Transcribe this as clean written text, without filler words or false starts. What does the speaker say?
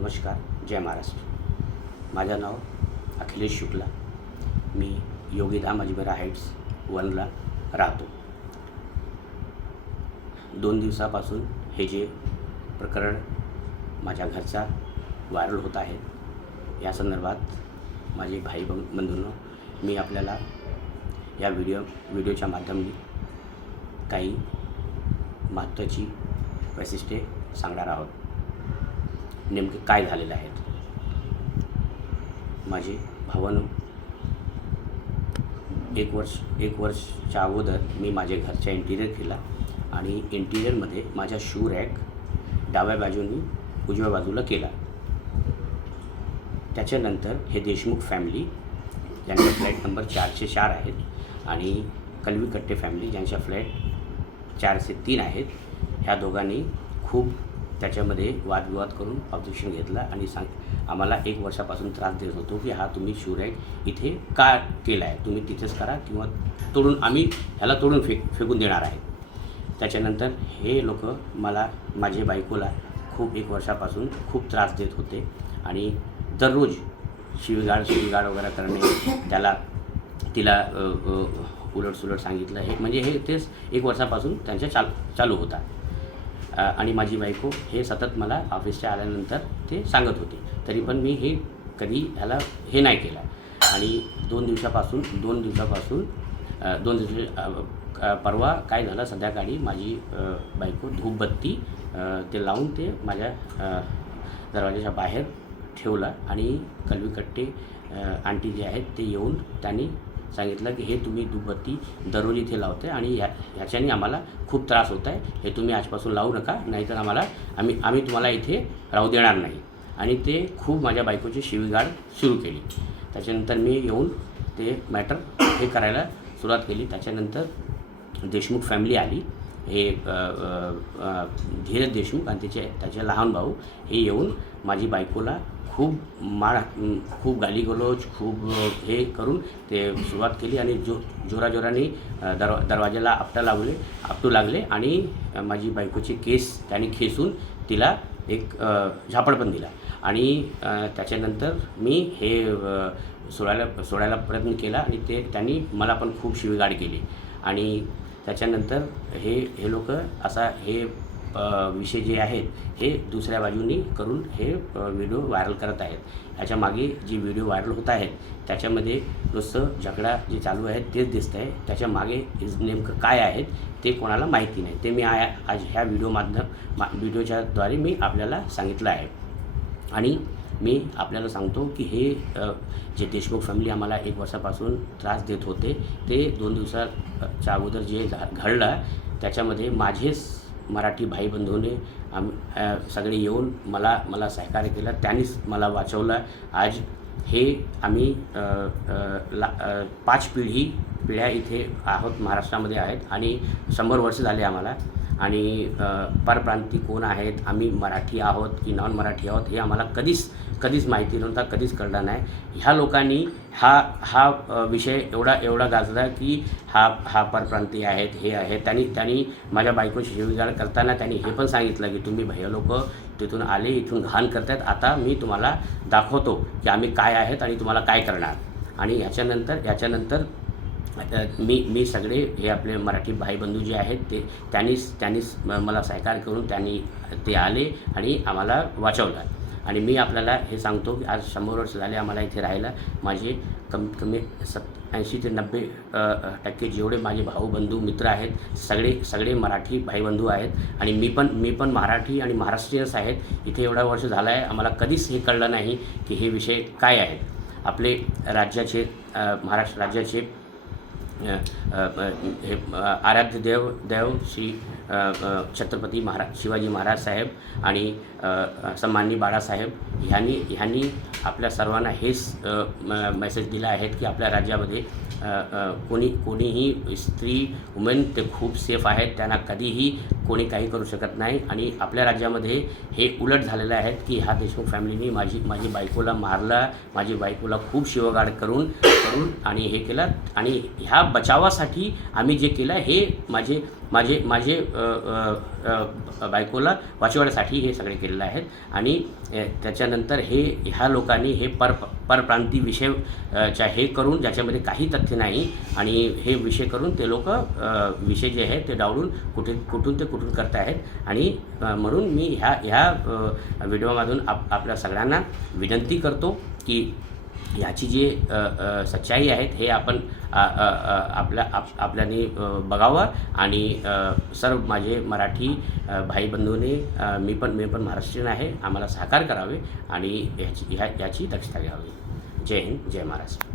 नमस्कार, जय महाराष्ट्र. माझं नाव अखिलेश शुक्ला. मी योगीधाम अजमेरा हाईट्स 1ला राहतो. 2 दिवसापासून हे जे प्रकरण माझ्या घरचा व्हायरल होत आहे, या संदर्भात माझे भाई बंधूंनो, मी आपल्याला या व्हिडिओच्या माध्यमाने काही महत्त्वाची वैशिष्ट्ये सांगणार आहोत. नेमके काय झालेले आहेत. माझे भावांनो, एक वर्षच्या अगोदर मी माझ्या घरचा इंटिरियर केला आणि इंटिरियरमध्ये माझा शू रॅक डाव्या बाजूनी उजव्या बाजूला केला. त्याच्यानंतर हे देशमुख फॅमिली ज्यांचा फ्लॅट नंबर 404 आहेत आणि कलवीकट्टे फॅमिली ज्यांच्या फ्लॅट 403 आहेत, ह्या दोघांनी खूप त्याच्यामध्ये वादविवाद करून ऑब्जेक्शन घेतला आणि आम्हाला 1 वर्षापासून त्रास देत होतो की हा तुम्ही शू रॅक इथे का केला आहे, तुम्ही तिथेच करा किंवा तोडून आम्ही ह्याला तोडून फेकून देणार आहे. त्याच्यानंतर हे लोक माझ्या बायकोला खूप 1 वर्षापासून खूप त्रास देत होते आणि दररोज शिवीगाळ वगैरे करणे, तिला उलटसुलट सांगितलं. हे तेच 1 वर्षापासून त्यांच्या चालू होता. आणि माझी बायको हे सतत मला ऑफिसच्या आल्यानंतर ते सांगत होते, तरी पण मी हे कधी ह्याला हे नाही केलं. आणि 2 दिवसापासून परवा काय झालं, संध्याकाळी माझी बायको धूपबत्ती ते लावून ते माझ्या दरवाजाच्या बाहेर ठेवला आणि कलवीकट्टे आंटी जे आहेत ते येऊन त्यांनी सांगितलं की हे तुम्ही धूपबत्ती दररोज इथे लावते आणि ह्याच्याने आम्हाला खूप त्रास होत आहे, हे तुम्ही आजपासून लावू नका, नाहीतर आम्ही तुम्हाला इथे राहू देणार नाही. आणि ते खूप माझ्या बायकोची शिवीगाळ सुरू केली. त्याच्यानंतर मी येऊन ते मॅटर हे करायला सुरुवात केली. त्याच्यानंतर देशमुख फॅमिली आली. हे धीरज देशमुख आणि त्याचे लहान भाऊ हे येऊन माझी बायकोला खूप गालीगलोच हे करून ते सुरुवात केली आणि जोराने दरवाजाला आपटू लागले आणि माझी बायकोचे केस त्यांनी खेचून तिला एक झापड पण दिला. आणि त्याच्यानंतर मी हे सोडायला प्रयत्न केला आणि त्यांनी मला पण खूप शिवीगाळ केली. आणि त्याच्यानंतर हे लोक असा हे विषय जे आहेत हे दुसऱ्या बाजूनी करून हे व्हिडिओ व्हायरल करत आहेत. ह्याच्या मागे जी व्हिडिओ व्हायरल होत आहेत त्याच्यामध्ये नुसतं झगडा जे चालू आहे तेच दिसतं आहे. त्याच्या मागे नेमकं काय आहेत ते कोणाला माहिती नाही. ते मी आज ह्या व्हिडिओच्याद्वारे मी आपल्याला सांगितलं आहे. आणि मी आपल्याला सांगतो की हे जे देशमुख फॅमिली आम्हाला 1 वर्षापासून त्रास देत होते, ते 2 दिवसाच्या अगोदर जे घडलं त्याच्यामध्ये माझेच मराठी भाई बंधूने सगळे येऊन मला सहकार्य केलं. त्यांनीच मला वाचवलं. आज हे आम्ही 5 पिढ्या इथे आहोत, महाराष्ट्रामध्ये आहेत आणि 100 वर्ष झाले आम्हाला. आणि परप्रांती कोण आहेत, आम्ही मराठी आहोत की नॉन मराठी आहोत हे आम्हाला कधीच माहिती नव्हता, कधीच कळलं नाही. ह्या लोकांनी हा विषय एवढा गाजला की हा परप्रांती आहेत, हे आहे. त्यांनी माझ्या बायकोची शिवीगाळ करताना त्यांनी हे पण सांगितलं की तुम्ही भैया लोक तिथून आले, इथून घाण करतायत, आता मी तुम्हाला दाखवतो की आम्ही काय आहेत आणि तुम्हाला काय करणार. आणि ह्याच्यानंतर मी सगळे हे आपले मराठी भाईबंधू जे आहेत त्यांनीच मला सहकार्य करून ते आले आणि आम्हाला वाचवलं. आणि मी आपल्याला हे सांगतो की आज 100 वर्ष झाले आम्हाला इथे राहायला. माझे कमीत कमी 80 ते 90% जेवढे माझे भाऊ बंधू मित्र आहेत सगळे मराठी भाईबंधू आहेत. आणि मी पण मराठी आणि महाराष्ट्रीयन्स आहेत. इथे एवढा वर्ष झाला आहे, आम्हाला कधीच हे कळलं नाही की हे विषय काय आहेत. आपले राज्याचे महाराष्ट्र राज्याचे हे आराध्य देव श्री छत्रपती शिवाजी महाराज साहेब आणि सन्माननीय बाळासाहेब ह्यांनी आपल्या सर्वांना हेच मेसेज दिला आहे की आपल्या राज्यामध्ये कोणीही स्त्री वुमेन ते खूप सेफ आहेत, त्यांना कधीही कोणी काही करू शकत नाही. आणि आपल्या राज्यामध्ये हे उलट झालेलं आहे की ह्या देशमुख फॅमिलीने माझी बायकोला मारला, माझी बायकोला खूप शिवगाळ करून आणि हे केलं. आणि ह्या बचावासाठी आम्ही जे केलं हे माझे माझे माझे बायकोला वाचवण्यासाठी हे सगळे केलेलं आहेत. आणि त्याच्यानंतर ह्या लोकांनी हे परप्रांती विषय हे करून ज्याच्यामध्ये काही तथ्य नाही आणि हे विषय करून ते लोक विषय जे आहेत ते डावलून कुठून करत आहेत. आणि म्हणून मी ह्या व्हिडिओमधून आपल्या सगळ्यांना विनंती करतो की ह्याची जी सच्चाई आहेत हे आपण आपल्याने बघावं. आणि सर्व माझे मराठी भाई बंधूंनी मी पण महाराष्ट्रीयन आहे, आम्हाला सहकार्य करावे आणि याची दक्षता घ्यावी. जय हिंद, जय महाराष्ट्र.